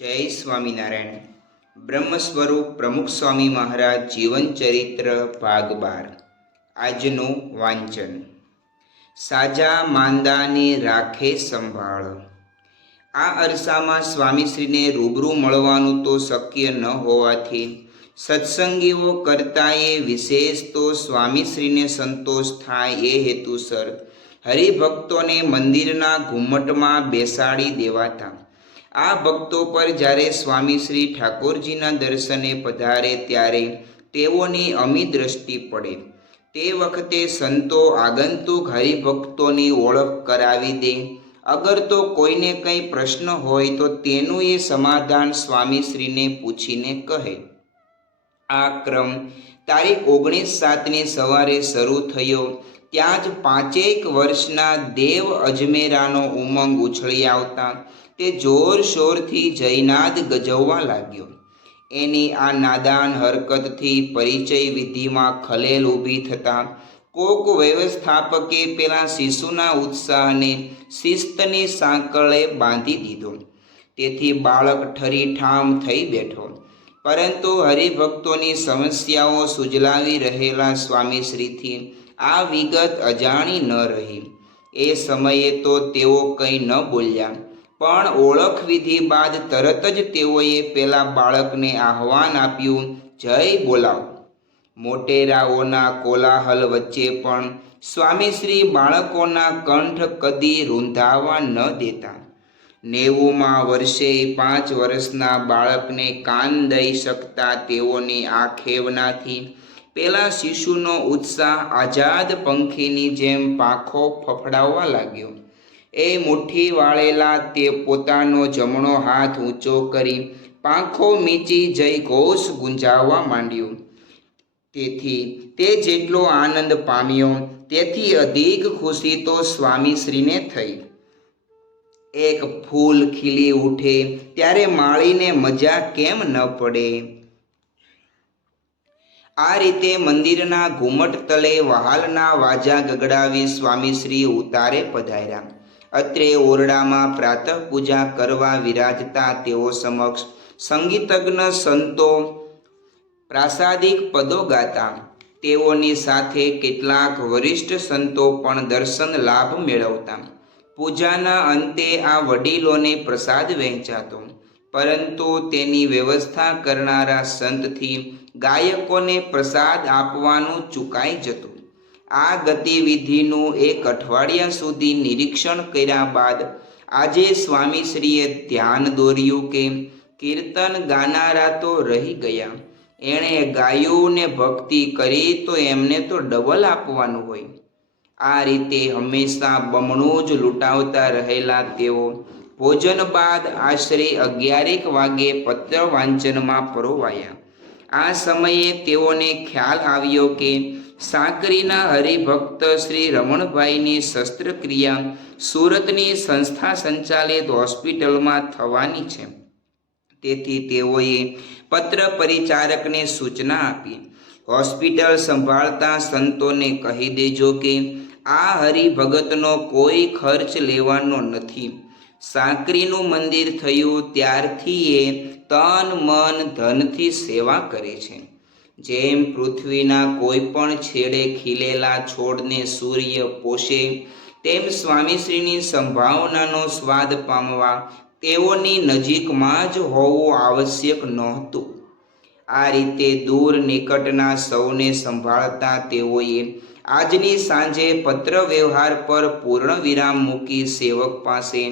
જય સ્વામિનારાયણ. બ્રહ્મ સ્વરૂપ પ્રમુખ સ્વામી મહારાજ જીવન ચરિત્ર ભાગ 12. આજનું વાંચન. સાજા માંદાને રાખે સંભાળ. આ અરસામાં સ્વામીશ્રીને રૂબરૂ મળવાનું તો શક્ય ન હોવાથી સત્સંગીઓ કરતાંએ વિશેષ તો સ્વામીશ્રીને સંતોષ થાય એ હેતુસર હરિભક્તોને મંદિરના ઘુમ્મટમાં બેસાડી દેવાતા. આ ભક્તો પર જ્યારે સ્વામીશ્રી ઠાકોરજીના દર્શને પધારે ત્યારે તેઓની અમી દ્રષ્ટિ પડે. તે વખતે સંતો આગંતુક હરિભક્તોની ઓળખ કરાવી દે. અગર તો કોઈને કંઈ પ્રશ્ન હોય તો તેનું એ સમાધાન સ્વામીશ્રીને પૂછીને કહે. આ ક્રમ તારીખ 19/7ની સવારે શરૂ થયો. ત્યાં જ 5 વર્ષના દેવ અજમેરાનો ઉમંગ ઉછળી આવતા તે જોરશોરથી જયનાદ ગજવવા લાગ્યો. એની આ નાદાન હરકતથી પરિચય વિધિમાં ખલેલ ઊભી થતાં કોક વ્યવસ્થાપકે પેલા શિશુના ઉત્સાહને શિસ્તની સાંકળે બાંધી દીધો. તેથી બાળક ઠરીઠામ થઈ બેઠો. પરંતુ હરિભક્તોની સમસ્યાઓ સુજલાવી રહેલા સ્વામીશ્રીથી આ વિગત અજાણી ન રહી. એ સમયે તો તેઓ કંઈ ન બોલ્યા, પણ ઓળખ વિધિ બાદ તરત જ તેઓએ પેલા બાળકને આહ્વાન આપ્યું, જય બોલાવો. મોટેરાઓના કોલાહલ વચ્ચે પણ સ્વામીશ્રી બાળકોના કંઠ કદી રૂંધાવા ન દેતા. 90માં વર્ષે 5 વર્ષના બાળકને કાન દઈ શકતા તેઓની આ ખેવનાથી પેલા શિશુનો ઉત્સાહ આઝાદ પંખીની જેમ પાંખો ફફડાવવા લાગ્યો. એ મુઠ્ઠી વાળેલા તે પોતાનો જમણો હાથ ઊંચો કરી પાંખો મીચી જય ઘોષ ગુંજાવવા માંડ્યું. તેથી તે જેટલો આનંદ પામ્યો તેથી અધિક ખુશી તો સ્વામીશ્રીને થઈ. એક ફૂલ ખીલી ઉઠે ત્યારે માળીને મજા કેમ ન પડે? આ રીતે મંદિરના ઘુમ્મટ તલે વહાલના વાજા ગગડાવી સ્વામીશ્રી ઉતારે પધાર્યા. અત્રે ઓરડામાં પ્રાતઃ પૂજા કરવા વિરાજતા તેઓ સમક્ષ સંગીતજ્ઞ સંતો પ્રાસાદિક પદો ગાતા. તેઓની સાથે કેટલાક વરિષ્ઠ સંતો પણ દર્શન લાભ મેળવતા. પૂજાના અંતે આ વડીલોને પ્રસાદ વહેંચાતો, પરંતુ તેની વ્યવસ્થા કરનારા સંતથી ગાયકોને પ્રસાદ આપવાનું ચૂકાઈ જતું. આ ગતિવિધિનું 1 અઠવાડિયા સુધી નિરીક્ષણ કર્યા બાદ આજે સ્વામીશ્રીએ ધ્યાન દોર્યું કે કીર્તન ગાનારા તો રહી ગયા. એણે ગાયું ને ભક્તિ કરી તો એમને તો ડબલ આપવાનું હોય. આ રીતે હંમેશા બમણું જ લૂંટાવતા રહેલા તેઓ ભોજન બાદ આશરે 11 વાગે પત્ર વાંચનમાં પરોવાયા. આ સમયે તેઓને ખ્યાલ આવ્યો કે સાંકરીના હરિભક્ત શ્રી રમણભાઈની શસ્ત્રક્રિયા સુરતની સંસ્થા સંચાલિત હોસ્પિટલમાં થવાની છે. તેથી તેઓએ પત્ર પરિચારકને સૂચના આપી, હોસ્પિટલ સંભાળતા સંતોને કહી દેજો કે આ હરિભગતનો કોઈ ખર્ચ લેવાનો નથી. સાંકરીનું મંદિર થયું ત્યારથી એ તન મન ધનથી સેવા કરે છે. જેમ પૃથ્વીના કોઈ પણ છેડે ખીલેલા છોડને સૂર્ય પોષે, તેમ સ્વામીશ્રીની સંભાવનાનો સ્વાદ પામવા તેઓની નજીકમાં જ હોવું આવશ્યક નહોતું. આ રીતે દૂર નિકટના સૌને સંભાળતા તેઓએ આજની સાંજે પત્ર વ્યવહાર પર પૂર્ણ વિરામ મૂકી સેવક પાસે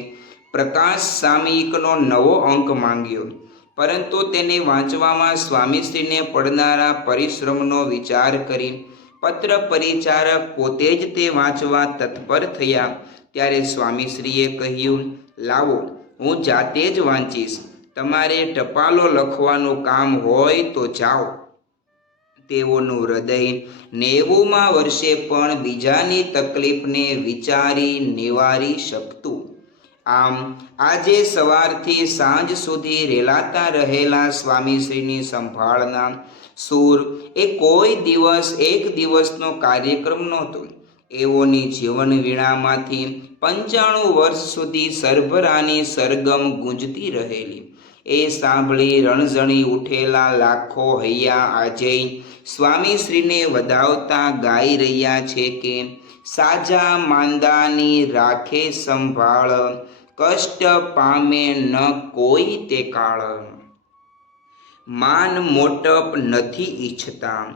પ્રકાશ સામયિકનો નવો અંક માંગ્યો. પરંતુ તેને વાંચવામાં સ્વામીશ્રીને પડનારા પરિશ્રમનો વિચાર કરી પત્ર પરિચારક પોતે જ તે વાંચવા તત્પર થયા. ત્યારે સ્વામીશ્રીએ કહ્યું, લાવો, હું જાતે જ વાંચીશ. તમારે ટપાલો લખવાનું કામ હોય તો જાઓ. તેઓનું હૃદય 90માં વર્ષે પણ બીજાની તકલીફને વિચારી નિવારી શકતું. આમ આજે સવારથી સાંજ સુધી રેલાતા રહેલા સ્વામીશ્રીની સંભાળના સૂર એ કોઈ દિવસ 1 દિવસનો કાર્યક્રમ નહોતો. એઓની જીવન વીણામાંથી 95 વર્ષ સુધી સરભરાની સરગમ ગુંજતી રહેલી. એ સાંભળી રણઝણી ઉઠેલા લાખો હૈયા આજે સ્વામીશ્રીને વધાવતા ગાઈ રહ્યા છે કે સાજા માંદાની રાખે સંભાળ, કષ્ટ પામે ન કોઈ તે કાળ. માન મોટપ નથી ઈચ્છતા.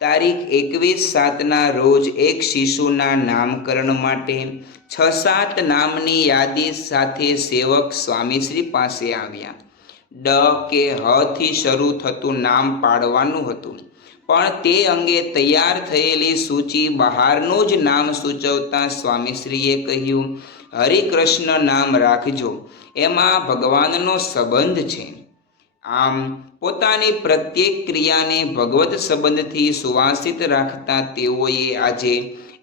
તારીખ 21/7ના રોજ એક શિશુના નામકરણ માટે 6-7 નામની યાદી સાથે સેવક સ્વામીશ્રી પાસે આવ્યા. ડ કે હ થી શરૂ થતું નામ પાડવાનું હતું, પણ તે અંગે તૈયાર થયેલી સૂચિ બહારનું જ નામ સૂચવતા સ્વામીશ્રીએ કહ્યું, હરિકૃષ્ણ નામ રાખજો, એમાં ભગવાનનો સંબંધ છે. આમ પોતાની પ્રત્યેક ક્રિયાને ભગવત સંબંધથી સુવાસિત રાખતા તેઓએ આજે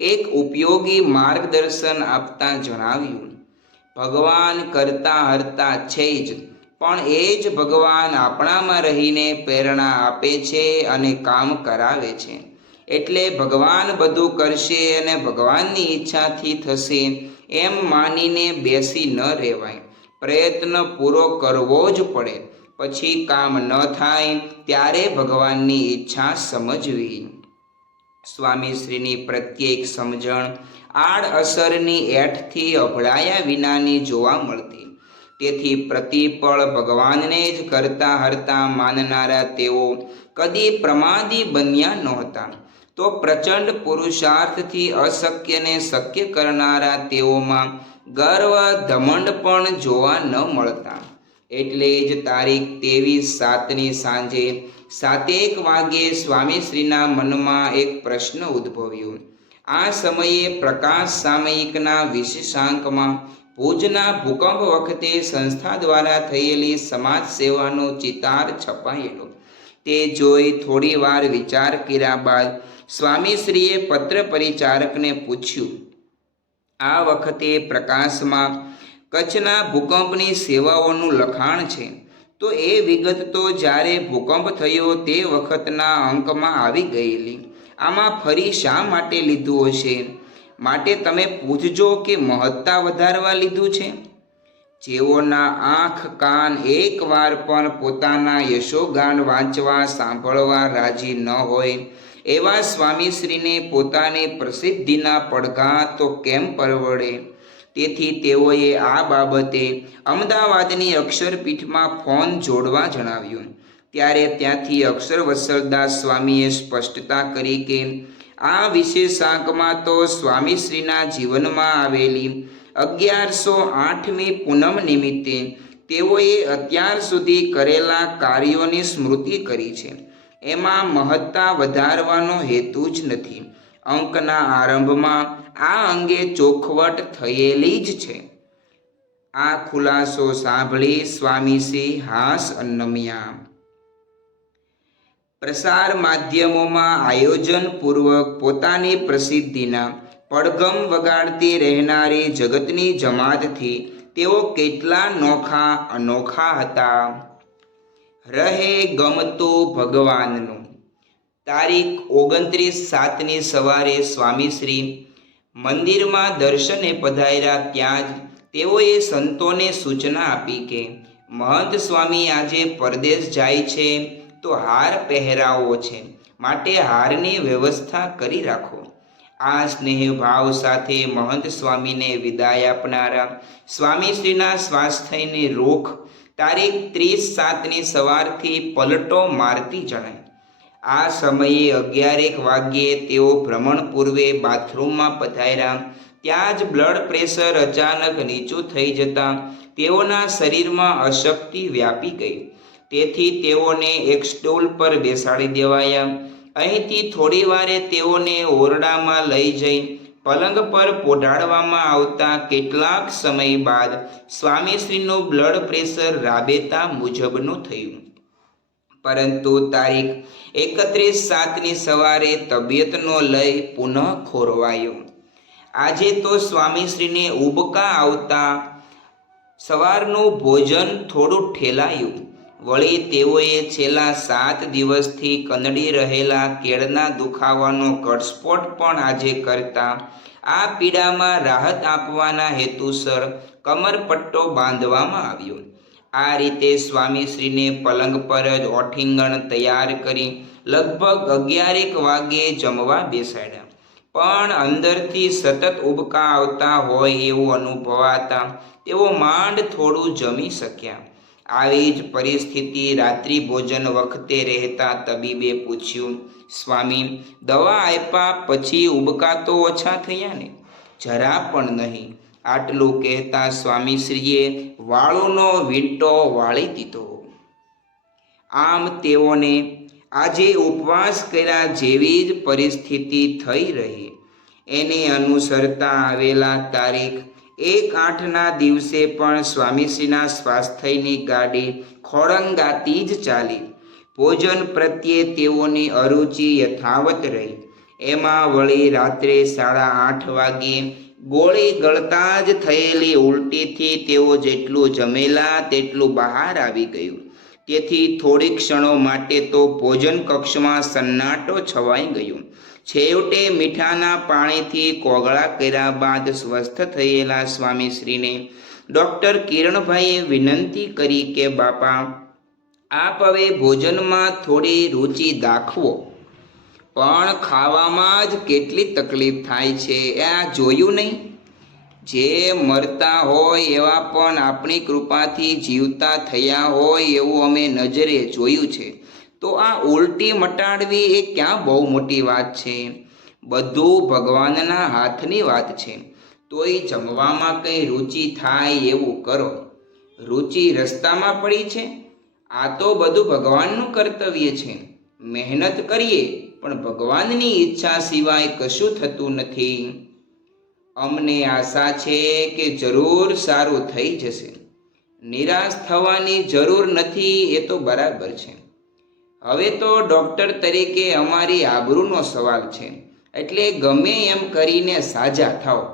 એક ઉપયોગી માર્ગદર્શન આપતા જણાવ્યું, ભગવાન કરતા હરતા છે જ, પણ એ જ ભગવાન આપણામાં રહીને પ્રેરણા આપે છે અને કામ કરાવે છે. એટલે ભગવાન બધું કરશે અને ભગવાનની ઈચ્છાથી થશે એમ માનીને બેસી ન રહેવાય. પ્રયત્ન પૂરો કરવો જ પડે. પછી કામ ન થાય ત્યારે ભગવાનની ઈચ્છા સમજવી. સ્વામીશ્રીની પ્રત્યેક સમજણ આડઅસરની એઠથી અભડાયા વિનાની જોવા મળતી. તેથી પ્રતિપળ ભગવાનને જ કરતા હરતા માનનારા તેઓ કદી પ્રમાદી બન્યા નહોતા. તો પ્રચંડ પુરુષાર્થથી અશક્યને શક્ય કરનારા તેઓમાં ગર્વ ઘમંડ પણ જોવા ન મળતા. એટલે જ તારીખ 23/7ની સાંજે 7:00 વાગ્યે સ્વામીશ્રીના મનમાં એક પ્રશ્ન ઉદ્ભવ્યો. આ સમયે પ્રકાશ સામયિકના વિશેષાંકમાં ભુજના ભૂકંપ વખતે સંસ્થા દ્વારા થયેલી સમાજ સેવાનો ચિતાર છપાયેલો. તે જોઈ થોડી વાર વિચાર કર્યા બાદ સ્વામીશ્રીએ પત્ર પરિચારકને પૂછ્યું, આ વખતે પ્રકાશમાં કચ્છના ભૂકંપની સેવાઓનું લખાણ છે, તો એ વિગત તો જ્યારે ભૂકંપ થયો તે વખતના અંકમાં આવી ગયેલી. આમાં ફરી શા માટે લીધું હશે? માટે તમે પૂછજો કે મહત્તા વધારવા લીધું છે? જેઓના આંખ કાન એકવાર પણ પોતાના યશોગાન વાંચવા સાંભળવા રાજી ન હોય એવા સ્વામીશ્રીને પોતાની પ્રસિદ્ધિના પડઘા તો કેમ પરવડે? તેથી તેઓએ આ બાબતે અમદાવાદની અક્ષરપીઠમાં ફોન જોડવા જણાવ્યું. ત્યારે ત્યાંથી અક્ષરવત્સલદાસ સ્વામીએ સ્પષ્ટતા કરી કે આ વિશેષાંકમાં તો સ્વામીશ્રીના જીવનમાં આવેલી 1108મી પૂનમ નિમિત્તે તેઓએ અત્યાર સુધી કરેલા કાર્યોની સ્મૃતિ કરી છે. એમાં મહત્તા વધારવાનો હેતુ જ નથી. અંકના આરંભમાં આ અંગે ચોખવટ થયેલી જ છે. આ ખુલાસો સાંભળી સ્વામીશ્રી હાસ અન્નમ્યા. પ્રસાર માધ્યમોમાં આયોજનપૂર્વક પોતાની પ્રસિદ્ધિના પડઘમ વગાડતી રહેનારી જગતની જમાતથી તેઓ કેટલા નોખા અનોખા હતા. રહે ગમતું ભગવાનનું. તારીખ 29/7ની સવારે સ્વામીશ્રી મંદિરમાં દર્શને પધાર્યા. ત્યાં જ તેઓએ સંતોને સૂચના આપી કે મહંત સ્વામી આજે પરદેશ જાય છે તો હાર પહેરાવો છે, માટે હારની વ્યવસ્થા કરી રાખો. આ સ્નેહભાવ સાથે મહંત સ્વામીને વિદાય આપનારા સ્વામીશ્રીના સ્વાસ્થ્યની રોખ તારીખ 30/7ની સવારથી પલટો મારતી જણાય. આ સમયે 11:00 વાગ્યે તેઓ ભ્રમણ પૂર્વે બાથરૂમમાં પધાર્યા. ત્યાં જ બ્લડ પ્રેશર અચાનક નીચું થઈ જતાં તેઓના શરીરમાં અશક્તિ વ્યાપી ગઈ. તેથી તેઓને એક સ્ટૂલ પર બેસાડી દેવાયા. અહીંથી થોડી વારે તેઓને ઓરડામાં લઈ જઈ પલંગ પર પોઢાડવામાં આવતા કેટલાક સમય બાદ સ્વામીશ્રીનું બ્લડ પ્રેશર રાબેતા મુજબનું થયું. પરંતુ તારીખ 31/7ની સવારે તબિયતનો લય પુનઃ ખોરવાયો. આજે તો સ્વામીશ્રીને ઉબકા આવતા સવારનું ભોજન થોડું ઠેલાયું. વળી તેઓએ છેલ્લા 7 દિવસથી કંદડી રહેલા કેળના દુખાવાનો ઘટસ્ફોટ પણ આજે કરતા આ પીડામાં રાહત આપવાના હેતુસર કમરપટ્ટો બાંધવામાં આવ્યો. આ રીતે સ્વામીશ્રીને પલંગ પર જ ઓઠીંગણ તૈયાર કરી લગભગ 11 વાગ્યે જમવા બેસાડ્યા. પણ અંદરથી સતત ઉબકા આવતા હોય એવું અનુભવાતા તેઓ માંડ થોડું જમી શક્યા. આવી જ પરિસ્થિતિ રાત્રિ ભોજન વખતે રહેતા તબીબે પૂછ્યું, સ્વામી, દવા આપ્યા પછી ઉબકા તો ઓછા થયા ને? જરા પણ નહીં. આટલું કહેતા સ્વામીશ્રીએ વાળુનો વીંટો વાળી દીધો. આમ તેઓને આજે ઉપવાસ કર્યા જેવી જ પરિસ્થિતિ થઈ રહી. એને અનુસરતા આવેલા તારીખ 1/8ના દિવસે પણ સ્વામીશ્રીના સ્વાસ્થ્યની ગાડી ખોળંગાતી જ ચાલી. ભોજન પ્રત્યે તેઓની અરુચિ યથાવત રહી. એમાં વળી રાત્રે 8:30 વાગ્યે ગોળી ગળતા જ થયેલી ઉલટીથી તેઓ જેટલું જમેલા તેટલું બહાર આવી ગયું. તેથી થોડી ક્ષણો માટે તો ભોજન કક્ષમાં સન્નાટો છવાઈ ગયો. છેવટે મીઠાના પાણીથી કોગળા કર્યા બાદ સ્વસ્થ થયેલા સ્વામીશ્રીને ડૉક્ટર કિરણભાઈએ વિનંતી કરી કે બાપા, આપ હવે ભોજનમાં થોડી રુચિ દાખવો. પણ ખાવામાં જ કેટલી તકલીફ થાય છે એ આ જોયું નહીં? જે મરતા હોય એવા પણ આપણી કૃપાથી જીવતા થયા હોય એવું અમે નજરે જોયું છે. તો આ ઉલટી મટાડવી એ ક્યાં બહુ મોટી વાત છે? બધું ભગવાનના હાથની વાત છે. તોય જમવામાં કંઈ રુચિ થાય એવું કરો. રુચિ રસ્તામાં પડી છે? આ તો બધું ભગવાનનું કર્તવ્ય છે. મહેનત કરીએ પણ ભગવાનની ઈચ્છા સિવાય કશું થતું નથી. અમને આશા છે કે જરૂર સારું થઈ જશે. નિરાશ થવાની જરૂર નથી, એ તો બરાબર છે. હવે તો ડૉક્ટર તરીકે અમારી આબરૂનો સવાલ છે. એટલે ગમે એમ કરીને સાજા થાઓ.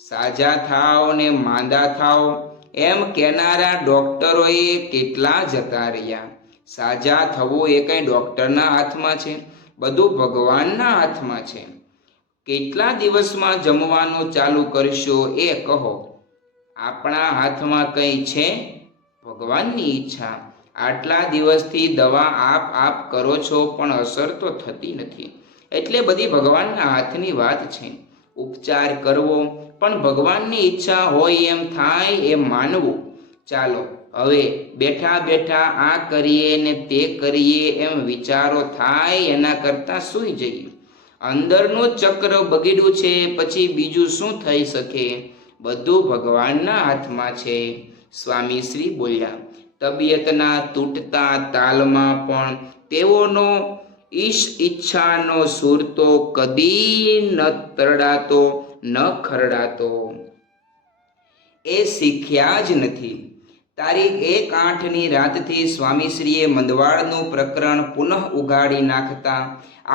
સાજા થાઓ ને માંદા થાઓ એમ કહેનારા ડૉક્ટરોએ કેટલા જતા રહ્યા. સાજા થવું એ કંઈ ડૉક્ટરના હાથમાં છે? બધું ભગવાનના હાથમાં છે. કેટલા દિવસમાં જમવાનું ચાલુ કરશો એ કહો. આપણા હાથમાં કંઈ છે? ભગવાનની ઈચ્છા. આટલા દિવસથી દવા આપ કરો છો પણ અસર તો થતી નથી. એટલે બધી ભગવાનના હાથની વાત છે. ઉપચાર કરવો પણ ભગવાનની ઈચ્છા હોય એમ થાય એમ માનવું. ચાલો હવે બેઠા બેઠા આ કરીએ ને તે કરીએ એમ વિચારો થાય એના કરતાં સૂઈ જઈએ. અંદરનું ચક્ર બગડ્યું છે, પછી બીજું શું થઈ શકે? બધું ભગવાનના હાથમાં છે. સ્વામીશ્રી બોલ્યા. તબિયતના તૂટતા તાલમાં પણ તેઓનો ઈચ્છાનો સૂર તો કદી ન તરડાતો ન ખરડાતો. એ શીખ્યા જ નથી. તારીખ 1/8ની રાતથી સ્વામીશ્રીએ મંદવાડનું પ્રકરણ પુનઃ ઉગાડી નાખતા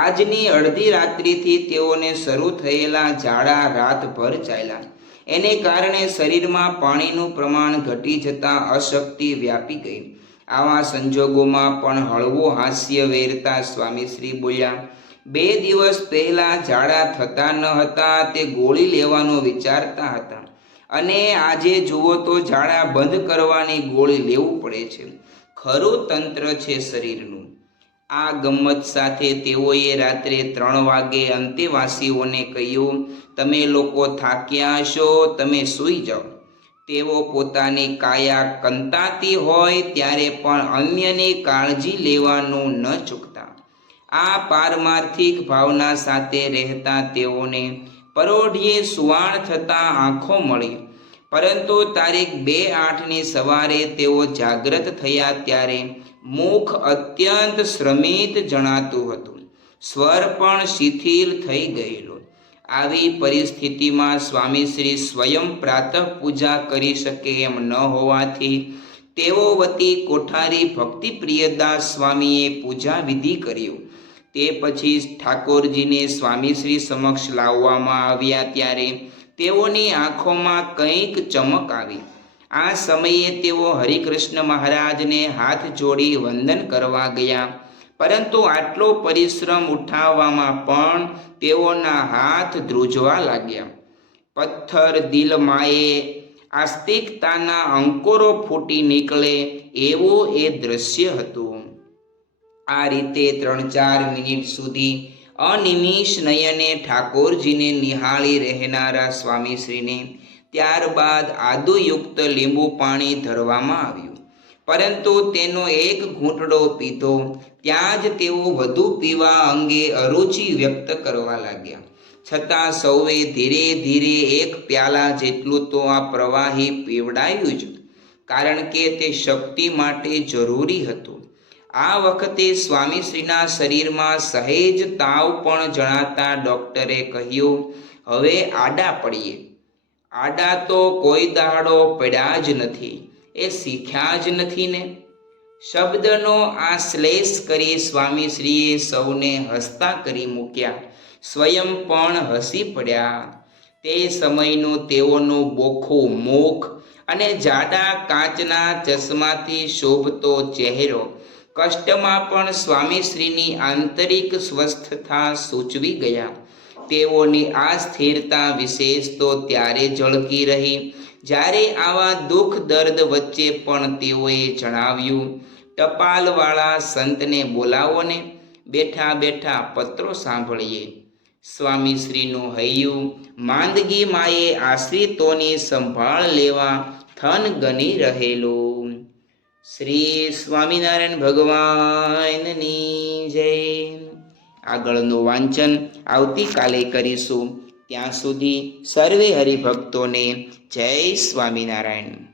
આજની અડધી રાત્રિથી તેઓને શરૂ થયેલા ઝાડા રાતભર ચાલ્યા. એને કારણે શરીરમાં પાણીનું પ્રમાણ ઘટી જતાં અશક્તિ વ્યાપી ગઈ. આવા સંજોગોમાં પણ હળવું હાસ્ય વેરતા સ્વામીશ્રી બોલ્યા, 2 દિવસ પહેલાં ઝાડા થતા ન હતા તે ગોળી લેવાનું વિચારતા હતા અને આજે જુઓ તો ઝાડા બંધ કરવાની ગોળી લેવું પડે છે. ખરું તંત્ર છે શરીરનું. આ ગમ્મત સાથે તેઓએ રાત્રે 3 વાગે અંતેવાસીઓને કહ્યું, તમે લોકો થાક્યા હશો, તમે સૂઈ જાઓ. તેઓ પોતાની કાયા કંતાતી હોય ત્યારે પણ અન્યની કાળજી લેવાનું ન ચૂકતા. આ પારમાર્થિક ભાવના સાથે રહેતા તેઓને પરોઢિયે સુવાણ થતાં આંખો મળી. પરંતુ તારીખ 2/8ની સવારે તેઓ જાગ્રત થયા ત્યારે મુખ અત્યંત શ્રમિત જણાતું હતું. સ્વર પણ શિથિલ થઈ ગયેલો. આવી પરિસ્થિતિમાં સ્વામીશ્રી સ્વયં પ્રાતઃ પૂજા કરી શકે એમ ન હોવાથી તેઓ વતી કોઠારી ભક્તિપ્રિયદાસ સ્વામીએ પૂજા વિધિ કર્યું. તે પછી ઠાકોરજીને સ્વામીશ્રી સમક્ષ લાવવામાં આવ્યા ત્યારે તેઓની આંખોમાં કંઈક ચમક આવી. આ સમયે તેઓ હરિકૃષ્ણ મહારાજને હાથ જોડી વંદન કરવા ગયા. પરંતુ આટલો પરિશ્રમ ઉઠાવવામાં પણ તેઓના હાથ ધ્રુજવા લાગ્યા. પથ્થર દિલ માએ આસ્તિકતાના અંકુરો ફૂટી નીકળે એવું એ દ્રશ્ય હતું. આ રીતે 3-4 મિનિટ સુધી અનિમિષ નયને ઠાકોરજીને નિહાળી રહેનારા સ્વામીશ્રીને ત્યારબાદ આદુયુક્ત લીંબુ પાણી ધરવામાં આવ્યું, પરંતુ તેનો એક ઘૂંટડો પીધો ત્યાં જ તેઓ વધુ પીવા અંગે અરુચિ વ્યક્ત કરવા લાગ્યા. છતાં સૌએ ધીરે ધીરે 1 પ્યાલા જેટલું તો આ પ્રવાહી પીવડાયું જ, કારણ કે તે શક્તિ માટે જરૂરી હતું. આ વખતે સ્વામીશ્રીના શરીરમાં સહેજ તાવ પણ જણાતા ડૉક્ટરે કહ્યું, હવે આડા પડીએ. આડા તો કોઈ દાડો પડ્યા જ નથી, એ શીખ્યા જ નથી ને. શબ્દનો આ શ્લેષ કરી સ્વામીશ્રીએ સૌને હસતા કરી મૂક્યા, સ્વયં પણ હસી પડ્યા. તે સમયનું તેઓનું બોખું મુખ અને જાડા કાચના ચશ્માથી શોભતો ચહેરો કષ્ટમાં પણ સ્વામીશ્રીની આંતરિક સ્વસ્થતા સૂચવી ગયા. તેઓની આ સ્થિરતા વિશેષ તો ત્યારે ઝળકી રહી જ્યારે આવા દુઃખ દર્દ વચ્ચે પણ તેઓએ જણાવ્યું, ટપાલવાળા સંતને બોલાવો ને, બેઠા બેઠા પત્રો સાંભળીએ. સ્વામીશ્રીનું હૈયું માંદગી માએ આશ્રિતોની સંભાળ લેવા થનગની રહેલું. શ્રી સ્વામિનારાયણ ભગવાનની જય. આગળનું વાંચન આવતીકાલે કરીશું. ત્યાં સુધી સર્વે હરિભક્તોને જય સ્વામિનારાયણ.